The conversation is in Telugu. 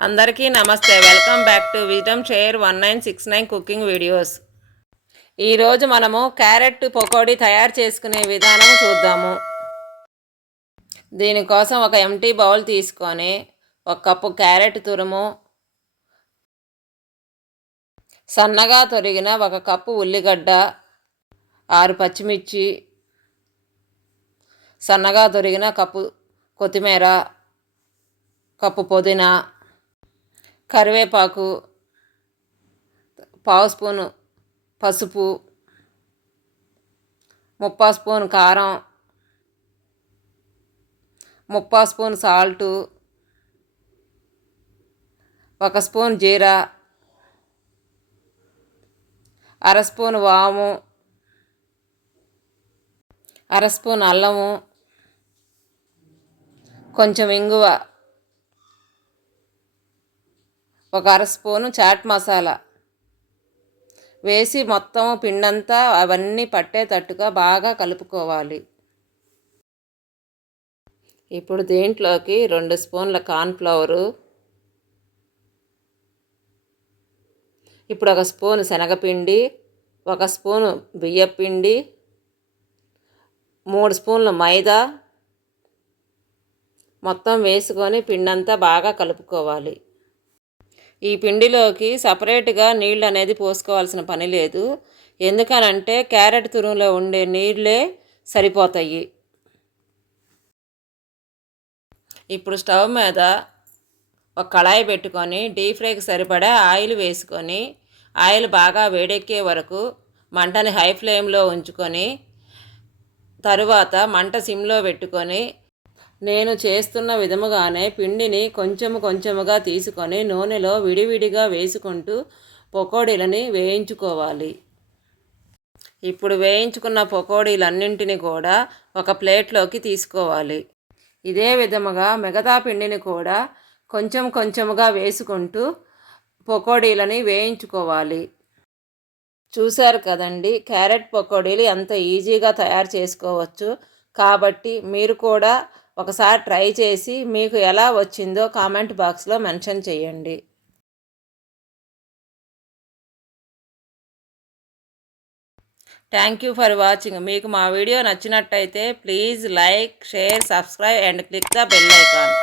అందరికీ నమస్తే. Welcome back to wisdom share 1969 cooking videos. ఈరోజు మనము క్యారెట్ పకోడీ తయారు చేసుకునే విధానం చూద్దాము. దీనికోసం ఒక ఎంటీ బౌల్ తీసుకొని 1 కప్పు క్యారెట్ తురుము, సన్నగా తొరిగిన 1 కప్పు ఉల్లిగడ్డ, 6 పచ్చిమిర్చి, సన్నగా తొరిగిన కప్పు కొత్తిమీర, కప్పు పుదీనా, కరివేపాకు, పావు స్పూను పసుపు, 3/4 స్పూన్ కారం, 3/4 స్పూన్ సాల్టు, 1 స్పూన్ జీరా, 1/2 స్పూన్ వాము, 1/2 స్పూన్ అల్లము, కొంచెం ఇంగువ, 1/2 స్పూను చాట్ మసాలా వేసి మొత్తం పిండంతా అవన్నీ పట్టేటట్టుగా బాగా కలుపుకోవాలి. ఇప్పుడు దీంట్లోకి 2 స్పూన్ల కార్న్ఫ్లవరు, ఇప్పుడు 1 స్పూను శనగపిండి, 1 స్పూను బియ్యపిండి, 3 స్పూన్ల మైదా మొత్తం వేసుకొని పిండంతా బాగా కలుపుకోవాలి. ఈ పిండిలోకి సపరేట్గా నీళ్ళు అనేది పోసుకోవాల్సిన పని లేదు. ఎందుకనంటే క్యారెట్ తురుములో ఉండే నీళ్ళే సరిపోతాయి. ఇప్పుడు స్టవ్ మీద ఒక కళాయి పెట్టుకొని డీప్ ఫ్రైకి సరిపడా ఆయిల్ వేసుకొని ఆయిల్ బాగా వేడెక్కే వరకు మంటని హై ఫ్లేమ్లో ఉంచుకొని తరువాత మంట సిమ్లో పెట్టుకొని నేను చేస్తున్న విధముగానే పిండిని కొంచెముగా తీసుకొని నూనెలో విడివిడిగా వేసుకుంటూ పకోడీలని వేయించుకోవాలి. ఇప్పుడు వేయించుకున్న పకోడీలన్నింటినీ కూడా ఒక ప్లేట్లోకి తీసుకోవాలి. ఇదే విధముగా మిగతా పిండిని కూడా కొంచెముగా వేసుకుంటూ పకోడీలని వేయించుకోవాలి. చూశారు కదండి, క్యారెట్ పకోడీలు ఎంత ఈజీగా తయారు చేసుకోవచ్చు. కాబట్టి మీరు కూడా ఒకసారి ట్రై చేసి మీకు ఎలా వచ్చిందో కామెంట్ బాక్స్లో మెన్షన్ చేయండి. Thank you for watching. మీకు మా వీడియో నచ్చినట్టయితే please like, share, subscribe and click the bell icon.